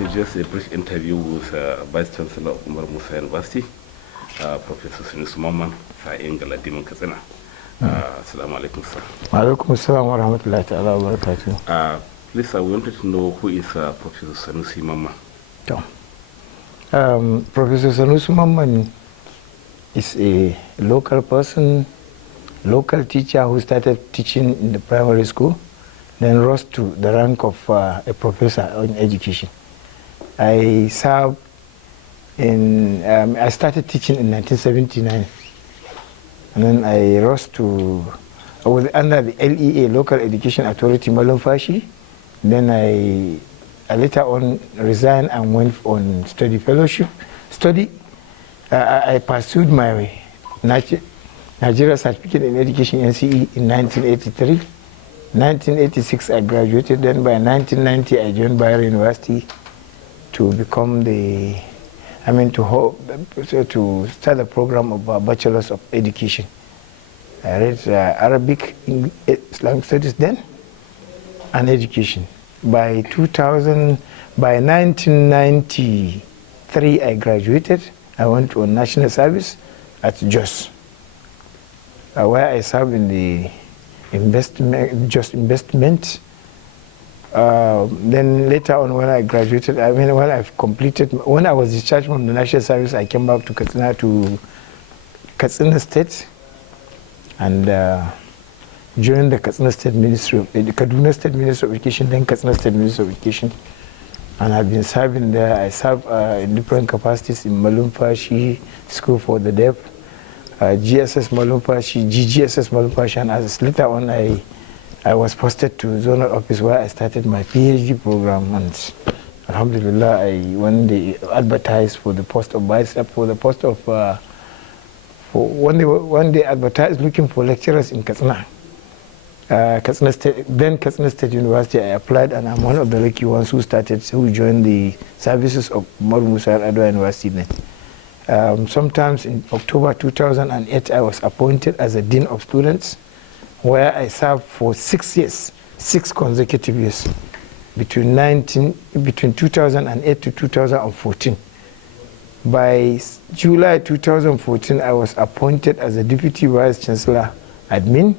is just a brief interview with Vice Chancellor of MUSA University, Professor Sanusi Mamman, Sa'in Galadiman Katsina. Assalamu alaikum, sir. Alaikum assalam wa rahmatullahi ta'ala wa barakatuh. Please, I wanted to know who is Professor Sanusi Mamman. Professor Sanusi Mamman is a local person, local teacher who started teaching in the primary school, then rose to the rank of a professor in education. I served in, I started teaching in 1979, and then I rose to, I was under the LEA, Local Education Authority, Malumfashi. Then I later on resigned and went on study fellowship. I pursued my Nigeria Certificate in Education NCE in 1983. 1986 I graduated. Then by 1990 I joined Bayero University to become to start the program of Bachelor's of Education. I read Arabic, Islamic Studies then, and Education. By 1993 I graduated. I went to a national service at Jos, where I served in the investment. Then later on, when I graduated, when I was discharged from the national service, I came back to Katsina State, and joined the Katsina State Ministry of Kaduna State Ministry of Education, then Katsina State Ministry of Education, and I've been serving there. I served in different capacities in Malumfashi School for the Deaf, GSS Malumfashi, GGSS Malumfashi, and as later on I was posted to zonal office where I started my PhD program, and Alhamdulillah, when they advertised for the post of when they advertised looking for lecturers in Katsina, Katsina State University, I applied, and I'm one of the lucky ones who joined the services of YAR'ADUA University then. Sometimes in October 2008, I was appointed as a Dean of Students, where I served for 6 years, 6 consecutive years, between 2008 to 2014. By July 2014, I was appointed as a Deputy Vice Chancellor Admin,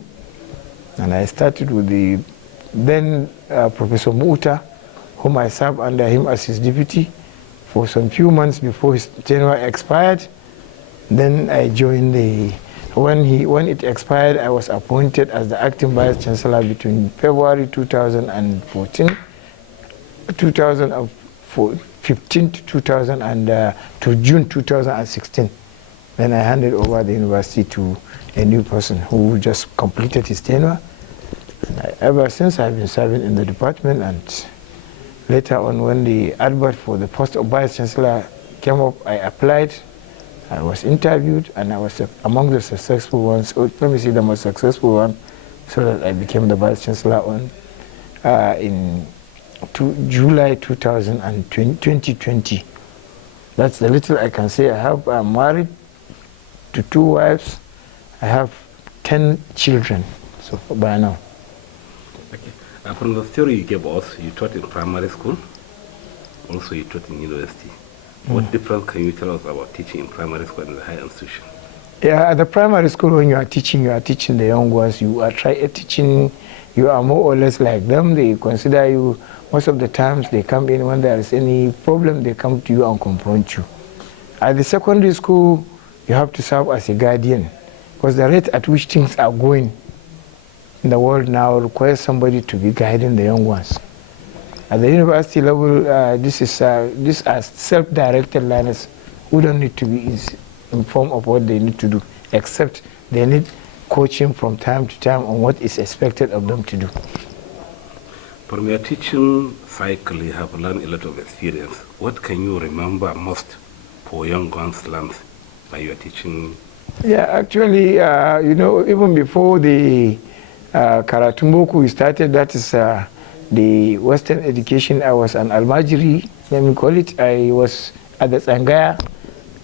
and I started with the then Professor Muta, whom I served under him as his deputy for some few months before his tenure expired. Then I joined when it expired, I was appointed as the acting Vice Chancellor between February 2015 to June 2016. Then I handed over the university to a new person who just completed his tenure. Ever since, I've been serving in the department, and later on, when the advert for the post of Vice Chancellor came up, I applied, I was interviewed, and I was among the successful ones. Let me see the most successful one, so that I became the Vice Chancellor in July 2020. That's the little I can say. I'm married to 2 wives. I have 10 children, so by now. Okay. From the theory you gave us, you taught in primary school, also you taught in university. What difference can you tell us about teaching in primary school and the higher institution? Yeah, at the primary school, when you are teaching the young ones. You are teaching. You are more or less like them. They consider you. Most of the times they come in when there is any problem, they come to you and confront you. At the secondary school, you have to serve as a guardian, because the rate at which things are going in the world now requires somebody to be guiding the young ones. At the university level, these are self-directed learners who don't need to be informed of what they need to do, except they need coaching from time to time on what is expected of them to do. From your teaching cycle, you have learned a lot of experience. What can you remember most for young ones learned by your teaching? Yeah, actually, even before the Karatumboku we started, that is the Western education, I was an Almajiri, let me call it. I was at the Tsangaya.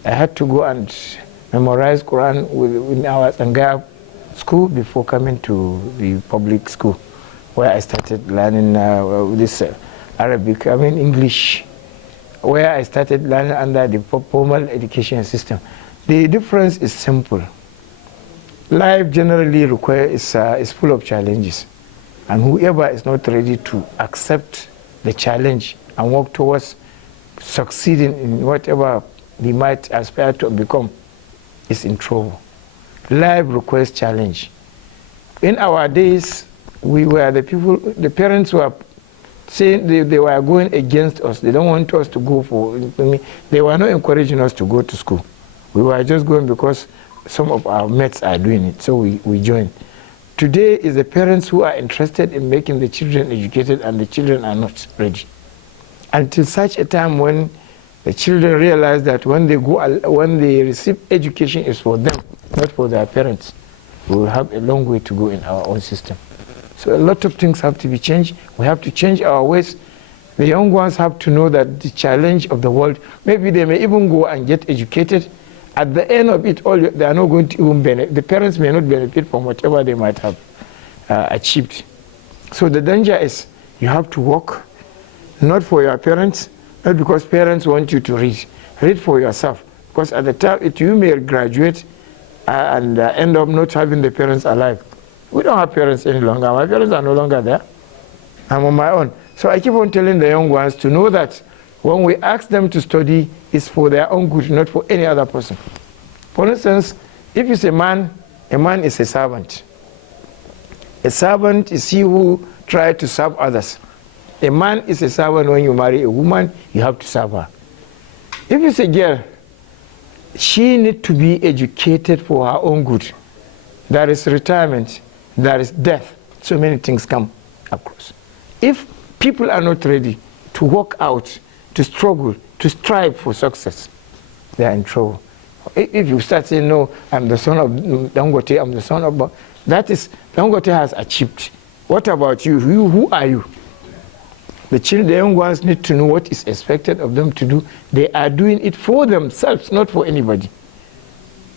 I had to go and memorize Quran in our Tsangaya school before coming to the public school, where I started learning this Arabic, English. where I started learning under the formal education system. The difference is simple. Life generally is full of challenges, and whoever is not ready to accept the challenge and work towards succeeding in whatever they might aspire to become is in trouble. Life requires challenge. In our days, we were the parents were saying they were going against us. They don't want us to go they were not encouraging us to go to school. We were just going because some of our mates are doing it, so we joined. Today is the parents who are interested in making the children educated, and the children are not ready. Until such a time when the children realize that when they receive education is for them, not for their parents, we will have a long way to go in our own system. So a lot of things have to be changed. We have to change our ways. The young ones have to know that the challenge of the world, maybe they may even go and get educated. At the end of it all, they are not going to even benefit. The parents may not benefit from whatever they might have achieved. So the danger is you have to work, not for your parents, not because parents want you to read. Read for yourself. Because at the time, you may graduate and end up not having the parents alive. We don't have parents any longer. My parents are no longer there. I'm on my own. So I keep on telling the young ones to know that when we ask them to study, it's for their own good, not for any other person. For instance, if it's a man is a servant. A servant is he who tries to serve others. A man is a servant. When you marry a woman, you have to serve her. If it's a girl, she needs to be educated for her own good. There is retirement, there is death. So many things come across. If people are not ready to work out, to struggle, to strive for success, they are in trouble. If you start saying, no, I'm the son of Dangote, I'm the son of... That is, Dangote has achieved. What about you? Who are you? The young ones need to know what is expected of them to do. They are doing it for themselves, not for anybody.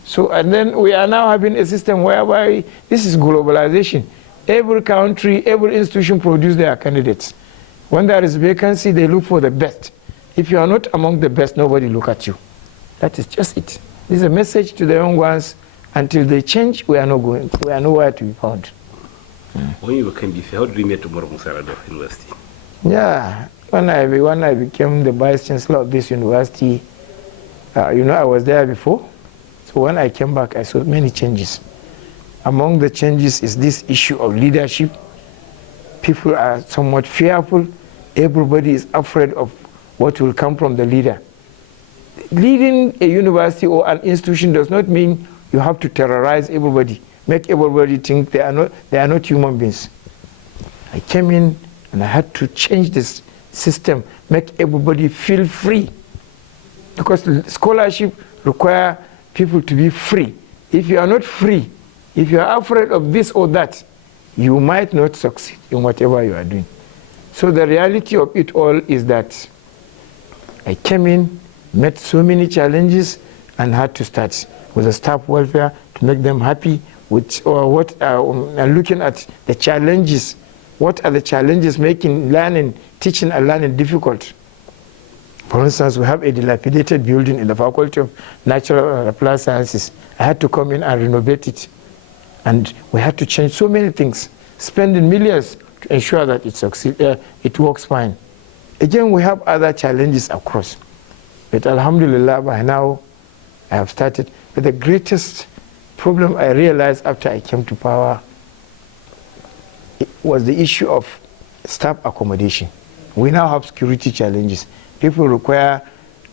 So, and then we are now having a system whereby this is globalization. Every country, every institution produces their candidates. When there is vacancy, they look for the best. If you are not among the best, nobody look at you. That is just it. This is a message to the young ones. Until they change, we are nowhere to be found. When you became BC, how did you meet YAR'ADUA University? Yeah, when I became the Vice Chancellor of this university, I was there before. So when I came back, I saw many changes. Among the changes is this issue of leadership. People are somewhat fearful. Everybody is afraid of what will come from the leader. Leading a university or an institution does not mean you have to terrorize everybody, make everybody think they are not human beings. I came in and I had to change this system, make everybody feel free. Because scholarship requires people to be free. If you are not free, if you are afraid of this or that, you might not succeed in whatever you are doing. So the reality of it all is that I came in, met so many challenges, and had to start with the staff welfare to make them happy with looking at the challenges. What are the challenges making teaching and learning difficult? For instance, we have a dilapidated building in the Faculty of Natural and Applied Sciences. I had to come in and renovate it. And we had to change so many things, spending millions to ensure that it works fine. Again, we have other challenges across. But Alhamdulillah, by now, I have started. But the greatest problem I realized after I came to power was the issue of staff accommodation. We now have security challenges. People require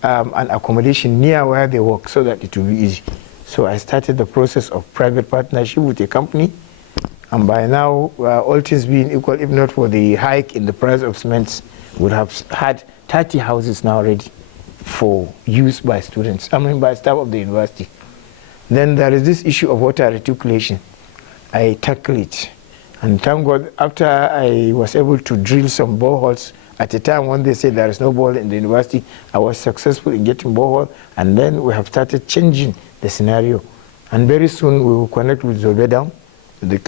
an accommodation near where they work so that it will be easy. So I started the process of private partnership with a company. And by now, all things being equal, if not for the hike in the price of cement, we would have had 30 houses now ready for use by students, by staff of the university. Then there is this issue of water reticulation. I tackled it. And thank God, after I was able to drill some boreholes, at a time when they said there is no borehole in the university, I was successful in getting borehole, and then we have started changing the scenario. And very soon we will connect with Zobe Dam, the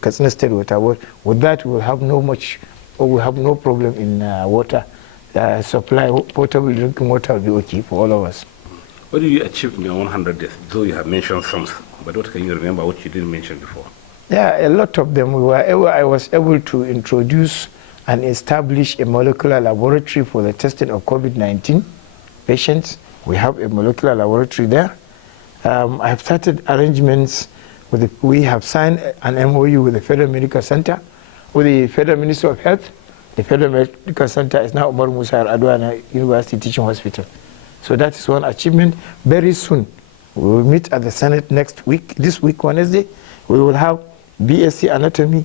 Katsina State Water Board. With that, we will have no problem in water. supply potable drinking water will be okay for all of us. What did you achieve in your 100 days? Though you have mentioned some, but what can you remember what you didn't mention before? Yeah, a lot of them. I was able to introduce and establish a molecular laboratory for the testing of COVID-19 patients. We have a molecular laboratory there. I have started arrangements we have signed an MOU with the Federal Medical Center, with the Federal Ministry of Health. The Federal Medical Center is now MUSA YAR'ADUA University Teaching Hospital. So that is one achievement. Very soon, we will meet at the Senate next week, this week, Wednesday. We will have BSc Anatomy,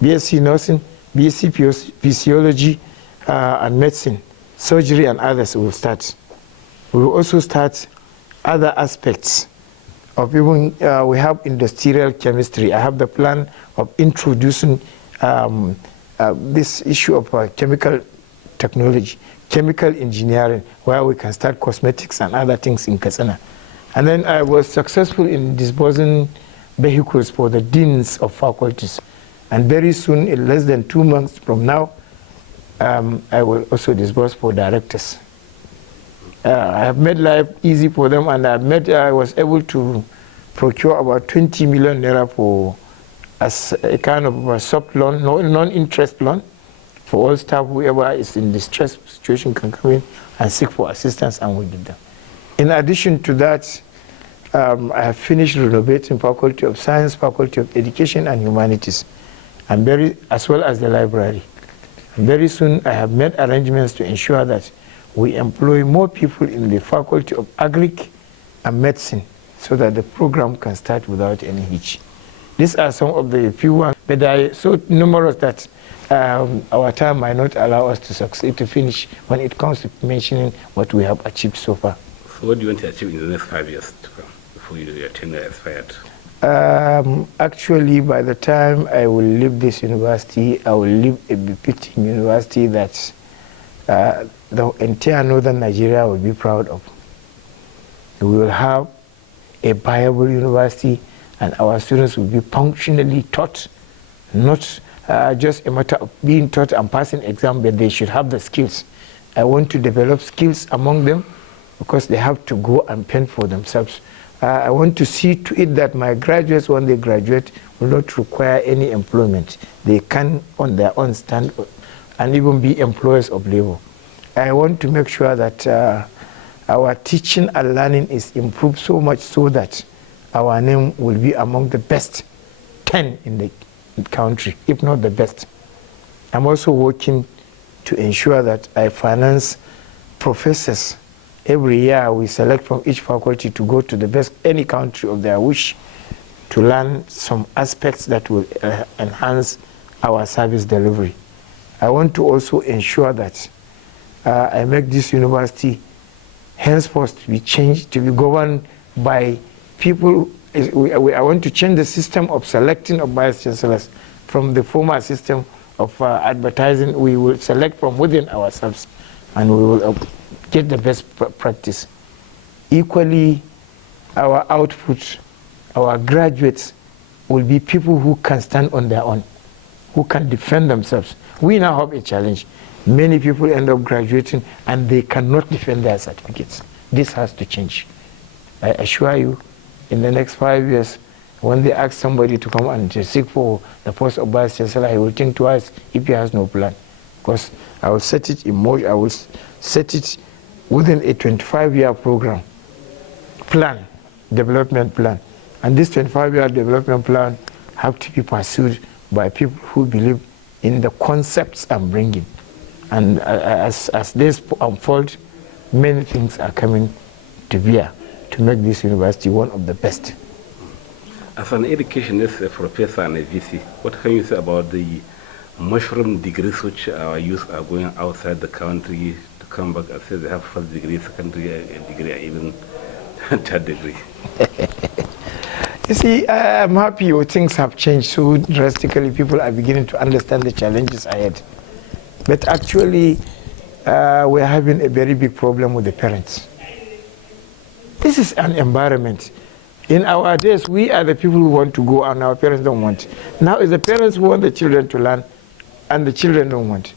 BSc Nursing, BSc Physiology and Medicine, Surgery and others will start. We will also start other aspects of even, we have industrial chemistry. I have the plan of introducing this issue of chemical technology, chemical engineering, where we can start cosmetics and other things in Katsina. And then I was successful in disbursing vehicles for the deans of faculties. And very soon, in less than 2 months from now, I will also disburse for directors. I have made life easy for them, and I was able to procure about 20 million naira for as a kind of a soft loan, non-interest loan, for all staff. Whoever is in distress situation can come in and seek for assistance, and we give them. In addition to that, I have finished renovating Faculty of Science, Faculty of Education and Humanities, and as well as the library. And very soon, I have made arrangements to ensure that we employ more people in the Faculty of Agric and Medicine, so that the program can start without any hitch. These are some of the few ones, but they are so numerous that our time might not allow us to succeed to finish when it comes to mentioning what we have achieved so far. So what do you want to achieve in the next 5 years to come before your tenure expired? Actually, by the time I will leave this university, I will leave a befitting university that the entire northern Nigeria will be proud of. We will have a viable university, and our students will be functionally taught, not just a matter of being taught and passing exam, but they should have the skills. I want to develop skills among them because they have to go and fend for themselves. I want to see to it that my graduates, when they graduate, will not require any employment. They can, on their own, stand and even be employers of labor. I want to make sure that our teaching and learning is improved so much so that our name will be among the best 10 in the country, if not the best. I'm also working to ensure that I finance professors. Every year we select from each faculty to go to the best, any country of their wish, to learn some aspects that will enhance our service delivery. I want to also ensure that I make this university henceforth to be changed, to be governed by people. I want to change the system of selecting of vice chancellors from the former system of advertising. We will select from within ourselves, and we will get the best practice. Equally, our output, our graduates will be people who can stand on their own, who can defend themselves. We now have a challenge. Many people end up graduating and they cannot defend their certificates. This has to change. I assure you, in the next 5 years, when they ask somebody to come and to seek for the post of vice chancellor, he will think twice if he has no plan. Because I will set it in motion, I will set it within a 25-year program, development plan. And this 25-year development plan have to be pursued by people who believe in the concepts I'm bringing. And as this unfold, many things are coming to bear to make this university one of the best. As an educationist, a professor and a VC, what can you say about the mushroom degrees which our youth are going outside the country to come back and say they have first degree, second degree, and even third degree? You see, I'm happy things have changed so drastically. People are beginning to understand the challenges ahead. But actually, we're having a very big problem with the parents. This is an environment. In our days, we are the people who want to go and our parents don't want. Now it's the parents who want the children to learn and the children don't want.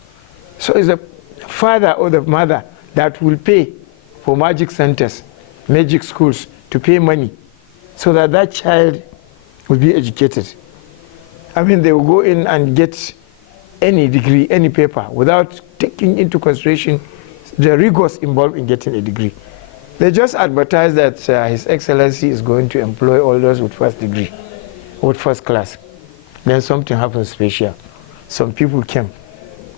So it's the father or the mother that will pay for magic centers, magic schools, to pay money so that that child will be educated. I mean, they will go in and get any degree, any paper, without taking into consideration the rigors involved in getting a degree. They just advertise that His Excellency is going to employ all those with first degree, with first class. Then something happened special. Some people came.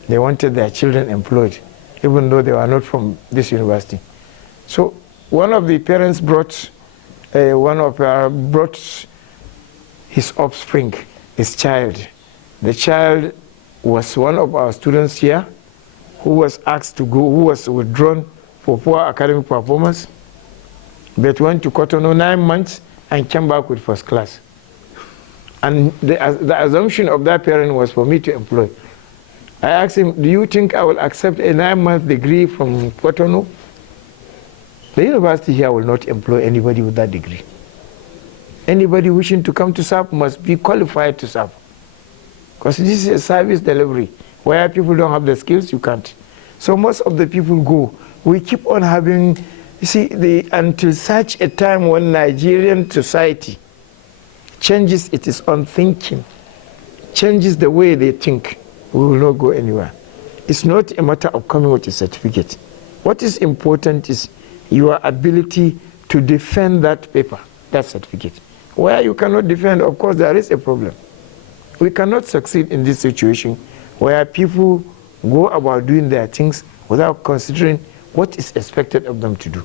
They wanted their children employed, even though they were not from this university. So one of the parents brought his offspring, his child. The child was one of our students here who was asked to go, who was withdrawn for poor academic performance, but went to Cotonou 9 months and came back with first class. And the assumption of that parent was for me to employ. I asked him, do you think I will accept a 9-month degree from Cotonou? The university here will not employ anybody with that degree. Anybody wishing to come to serve must be qualified to serve. Because this is a service delivery. Where people don't have the skills, you can't. So most of the people go. We keep on having, you see, until such a time when Nigerian society changes its own thinking, changes the way they think, we will not go anywhere. It's not a matter of coming with a certificate. What is important is your ability to defend that paper, that certificate. Where you cannot defend, of course, there is a problem. We cannot succeed in this situation where people go about doing their things without considering what is expected of them to do.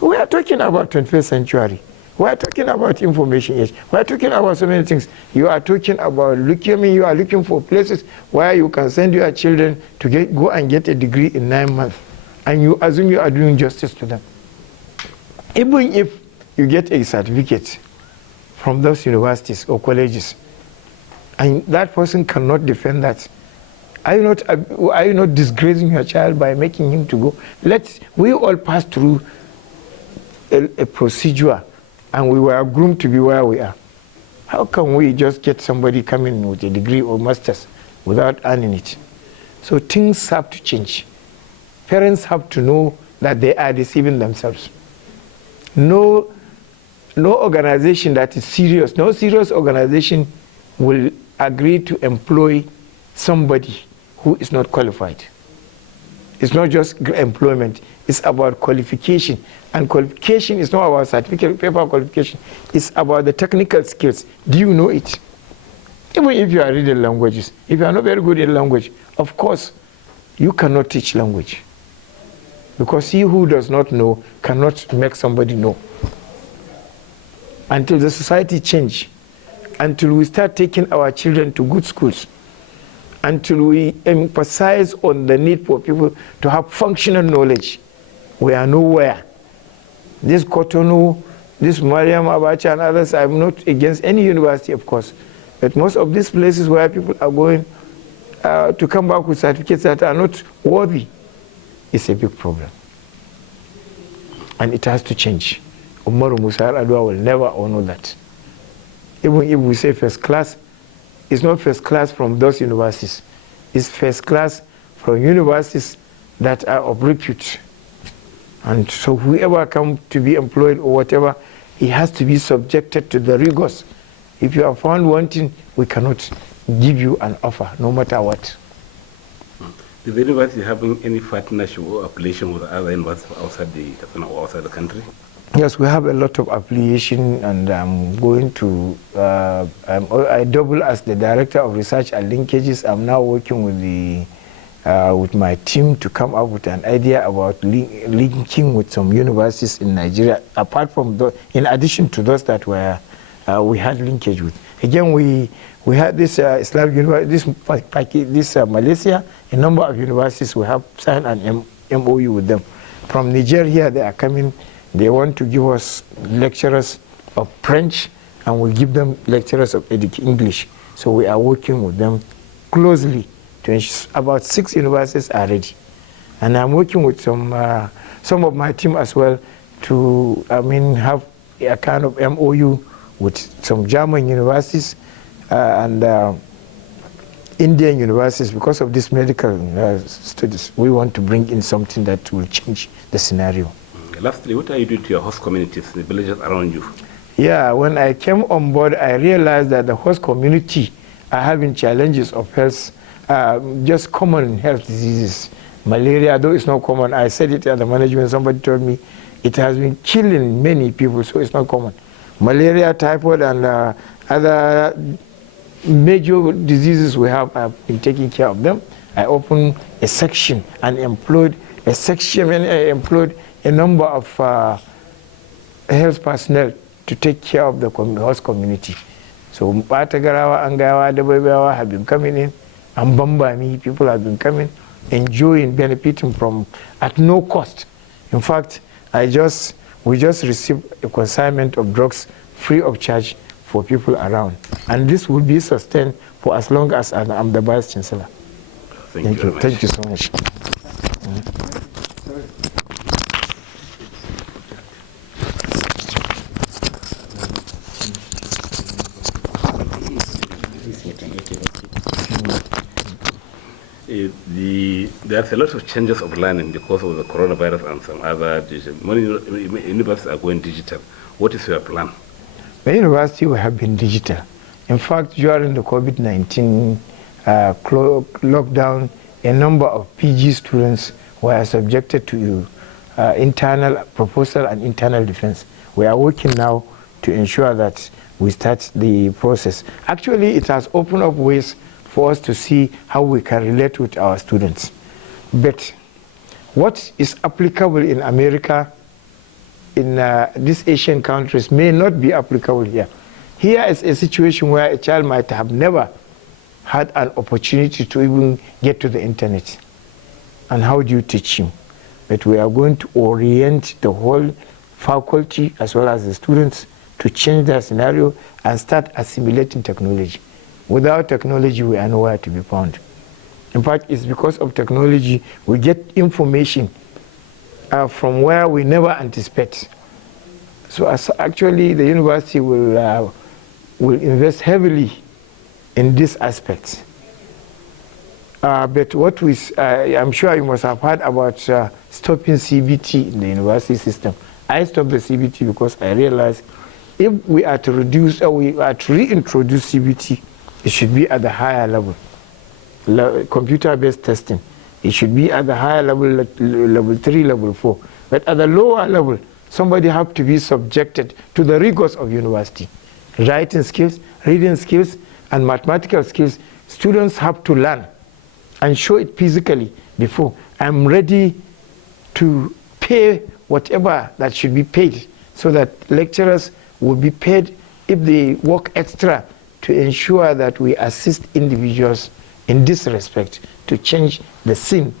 We are talking about 21st century. We are talking about information age. We are talking about so many things. You are talking about you are looking for places where you can send your children to go and get a degree in 9 months. And you assume you are doing justice to them. Even if you get a certificate from those universities or colleges, and that person cannot defend that, are you not disgracing your child by making him to go? We all pass through a procedure, and we were groomed to be where we are. How can we just get somebody coming with a degree or master's without earning it? So things have to change. Parents have to know that they are deceiving themselves. No organization that is serious, no serious organization will agree to employ somebody who is not qualified. It's not just employment, it's about qualification. And qualification is not about certificate, paper qualification. It's about the technical skills. Do you know it? Even if you are reading languages, if you are not very good in language, of course, you cannot teach language. Because he who does not know cannot make somebody know. Until the society change, until we start taking our children to good schools, until we emphasize on the need for people to have functional knowledge, we are nowhere. This Cotonou, this Mariam Abacha and others, I'm not against any university, of course, but most of these places where people are going to come back with certificates that are not worthy, it's a big problem. And it has to change. UMARU YAR'ADUA will never honor that. Even if we say first class, it's not first class from those universities. It's first class from universities that are of repute. And so whoever comes to be employed or whatever, he has to be subjected to the rigors. If you are found wanting, we cannot give you an offer, no matter what. Is the university having any partnership or affiliation with other universities outside the Katsina or outside the country? Yes, we have a lot of affiliation, and I'm going to, I double as the Director of Research and Linkages. I'm now working with my team to come up with an idea about linking with some universities in Nigeria, apart from those, in addition to those that we had linkage with. Again, we had this Islamic university, this Malaysia, a number of universities, we have signed an MOU with them. From Niger here, they are coming. They want to give us lecturers of French, and we'll give them lecturers of English. So we are working with them closely to ensure about 6 universities are ready. And I'm working with some of my team as well to, have a kind of MOU with some German universities. And Indian universities, because of this medical studies, we want to bring in something that will change the scenario. Lastly, what are you doing to your host communities, the villages around you? Yeah, when I came on board, I realized that the host community are having challenges of health, just common health diseases. Malaria, though it's not common, I said it at the management, somebody told me it has been killing many people, so it's not common. Malaria, typhoid, and other major diseases we have, I've been taking care of them. I opened a section and employed a number of health personnel to take care of the host community. So Batagarawa, Angawa, Dababawa have been coming in, and Bambami people have been coming, enjoying, benefiting from at no cost. In fact, we just received a consignment of drugs free of charge for people around. And this will be sustained for as long as I'm the Vice Chancellor. Thank you. Thank you so much. There's a lot of changes of learning because of the coronavirus and some other digital. Many universities are going digital. What is your plan? The university will have been digital. In fact, during the COVID-19 lockdown, a number of PG students were subjected to internal proposal and internal defense. We are working now to ensure that we start the process. Actually, it has opened up ways for us to see how we can relate with our students. But what is applicable in America, in these Asian countries, may not be applicable here. Here is a situation where a child might have never had an opportunity to even get to the internet. And how do you teach him? But we are going to orient the whole faculty as well as the students to change their scenario and start assimilating technology. Without technology, we are nowhere to be found. In fact, it's because of technology we get information from where we never anticipate. So actually, the university will invest heavily in this aspect. But what I'm sure you must have heard about stopping CBT in the university system. I stopped the CBT because I realized if we are to reduce or we are to reintroduce CBT, it should be at the higher level, computer-based testing. It should be at the higher level, level 3, level 4. But at the lower level, somebody has to be subjected to the rigors of university. Writing skills, reading skills, and mathematical skills, students have to learn and show it physically before. I'm ready to pay whatever that should be paid so that lecturers will be paid if they work extra to ensure that we assist individuals in this respect to change the scene,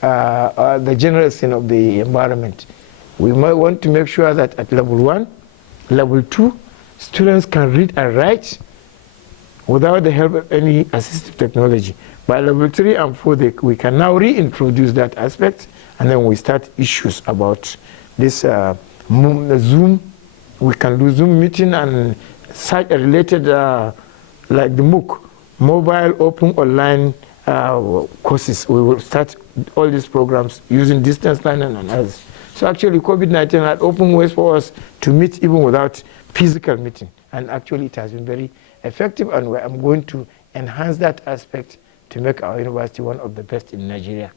the general scene of the environment. We might want to make sure that at level 1, level 2, students can read and write without the help of any assistive technology. By level 3 and 4, we can now reintroduce that aspect, and then we start issues about this Zoom. We can do Zoom meeting and site related like the MOOC, mobile open online courses. We will start all these programs using distance learning and others. So actually COVID-19 had opened ways for us to meet even without physical meeting. And actually it has been very effective, and I'm going to enhance that aspect to make our university one of the best in Nigeria.